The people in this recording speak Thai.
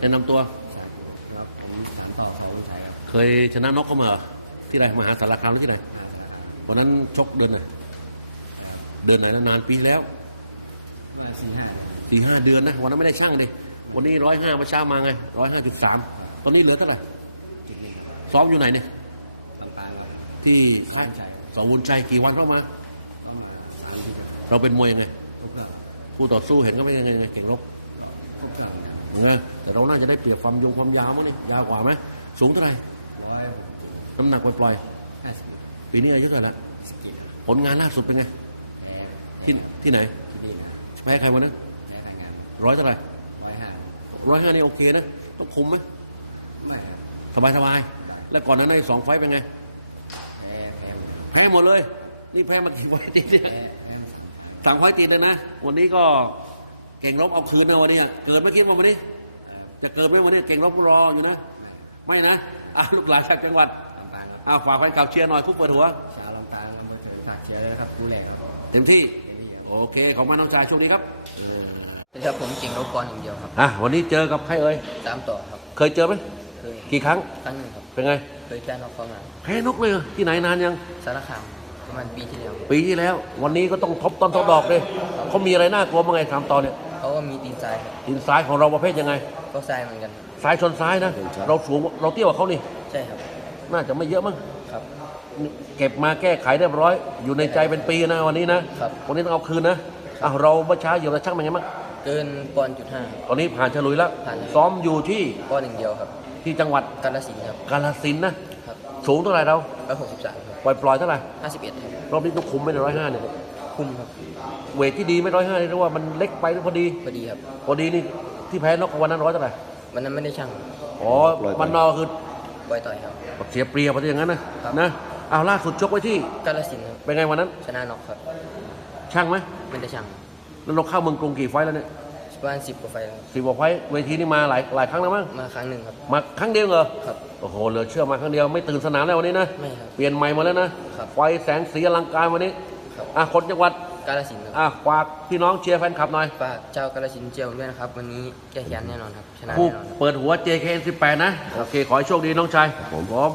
แนะนำตัว ครับผมสามต่อเขาลูกชายครับเคยชนะน็อกเข้ามาเหรอที่ไหนมหาสารคามหรือที่ไหนวันนั้นชกเดินไหนเดินไหนนะนานปีแล้วมาสี่ห้าสี่ห้าเดือนนะวันนั้นไม่ได้ช่างเลยวันนี้ร้อยห้าเมื่อเช้ามาไงร้อยห้าจุดสามตอนนี้เหลือเท่าไหร่จุดหนึ่งครับซ้อมอยู่ไหนเนี่ยลำปางครับที่ค่ายสองวุนชัยกี่วันเข้ามาต้องมาสามที่ครับเราเป็นมวยยังไงทุกเรื่องคู่ต่อสู้เห็นก็ไม่ยังไงเก่งรบทุกเรื่อง ครับเห็นไหมแต่เราน่าจะได้เปรียบความยงความยาวมั้งนี่ยาวกว่าไหมสูงเท่าไหร่ร้อยหกน้ำหนักปล่อยห้าสิบๆปีนี้อายุเท่าไหร่ละสิบเจ็ดผลงานล่าสุดเป็นไงแพ้ที่ที่ไหนที่นี่ครับแพ้ใครวันนั้นแพ้การงานร้อยเท่าไหร่ร้อยห้าร้อยห้านี่โอเคนะต้องคุมไหมไม่ครับสบายสบายๆแล้วก่อนนั้นในสองไฟต์เป็นไงแพ้แพ้แพ้หมดเลย นี่แพ้มากี่ไฟต์ติดเนี่ยแพ้แพ้สามไฟต์ติดเลยนะวันนี้ก็เก่งลบเอาคืนนะวันนี้อะเกิดไม่คิดว่าวันนี้ จะเกิดไหมวันนี้เก่งลบรออยู่นะ ไม่นะอะลูกหลานจากจังหวัดลำปางครับอะฝากแฟนเก่าเชียร์หน่อยคุกเปิดหัวชาวลำปางมาเจอฝากเชียร์ด้วยครับคู่แรกครับเต็มที่โอเคขอบคุณมากน้องชายช่วงนี้ครับครับผมเก่งรบกวนอย่างเดียวครับอะวันนี้เจอกับใครเอ่ยตามต่อครับ เคยเจอไหมเคยกี่ครั้งครั้งหนึ่งครับเป็นไงเคยแพ้นอกเข้ามาแพ้นกเลยเหรอที่ไหนนานยังสารคามประมาณปีที่แล้วปีที่แล้ว วันนี้ก็ต้องทบต้นทบดอกเลยเขามีอะไรน่ากลัวบ้างไงถามต่อเนี่ยเขาก็ มีตีนซ้ายครับทินซ้ายของเราประเภทยังไง ก็ซ้ายเหมือนกันครับซ้ายชนซ้ายนะ เราสูงเราเตี้ยกว่าเขานี่ ใช่ครับน่าจะไม่เยอะมั้ง ครับ เก็บมาแก้ไขเรียบร้อย อยู่ในใจเป็นปีนะวันนี้นะครับ วันนี้ต้องเอาคืนนะอะเราเมื่อเช้าอยู่ระช่างเป็นไงบ้างเกินปอนด์จุดห้าตอนนี้ผ่านฉลุยแล้ว ผ่านแล้ว ซ้อมอยู่ที่ปอนด์หนึ่งเดียวครับที่จังหวัดกาฬสินธุ์ครับ กาฬสินธุ์นะ ครับสูงเท่าไหร่เรา ร้อยหกสิบสามครับปล่อยปล่อยเท่าไหร่ห้าสิบเอ็ดครับรอบนี้ต้องคุมไม่ได้ร้อยห้าเนี่ย คุมครับเวทที่ดีไม่ร้อยห้าเรียกว่ามันเล็กไปหรือพอดีพอดีครับพอดีนี่ที่แพ้นกวันนั้นร้อยเท่าไหร่วันนั้นไม่ได้ช่างอ๋อมันนอกคือปล่อยต่อยครับเสียเปรียบอะไรอย่างนั้นนะครับนะเอาล่าสุดชกไว้ที่กาฬสินธุ์ครับเป็นไงวันนั้น ชนะน็อกครับ ช่างไหมไม่ได้ช่างแล้วเราเข้าเมืองกรุงกี่ไฟล์แล้วเนี่ยประมาณสิบกว่าไฟล์ครับสิบกว่าไฟล์เวทีนี่มาหลายหลายครั้งแล้วมั้งมาครั้งหนึ่งครับมาครั้งเดียวเหรอครับโอ้โหเหลือเชื่อมาครั้งเดียวไม่ตื่นสนามแล้ววันนี้นะไม่ครับเปลี่ยนใหม่หมาแล้วนะครับไฟแสงสีอลังการวันนี้ครับ อะคนจังหวัดกาฬสินธุ์ครับอะฝากพี่น้องเชียร์แฟนคลับหน่อยฝากเจ้ากาฬสินธุ์เจียวด้วยนะครับ วันนี้แก้แค้นแน่นอนครับ ชนะคู่แน่นอนครับ เปิดหัว JKN18 นะ โอเค ขอให้โชคดีน้องชายผมพร้อม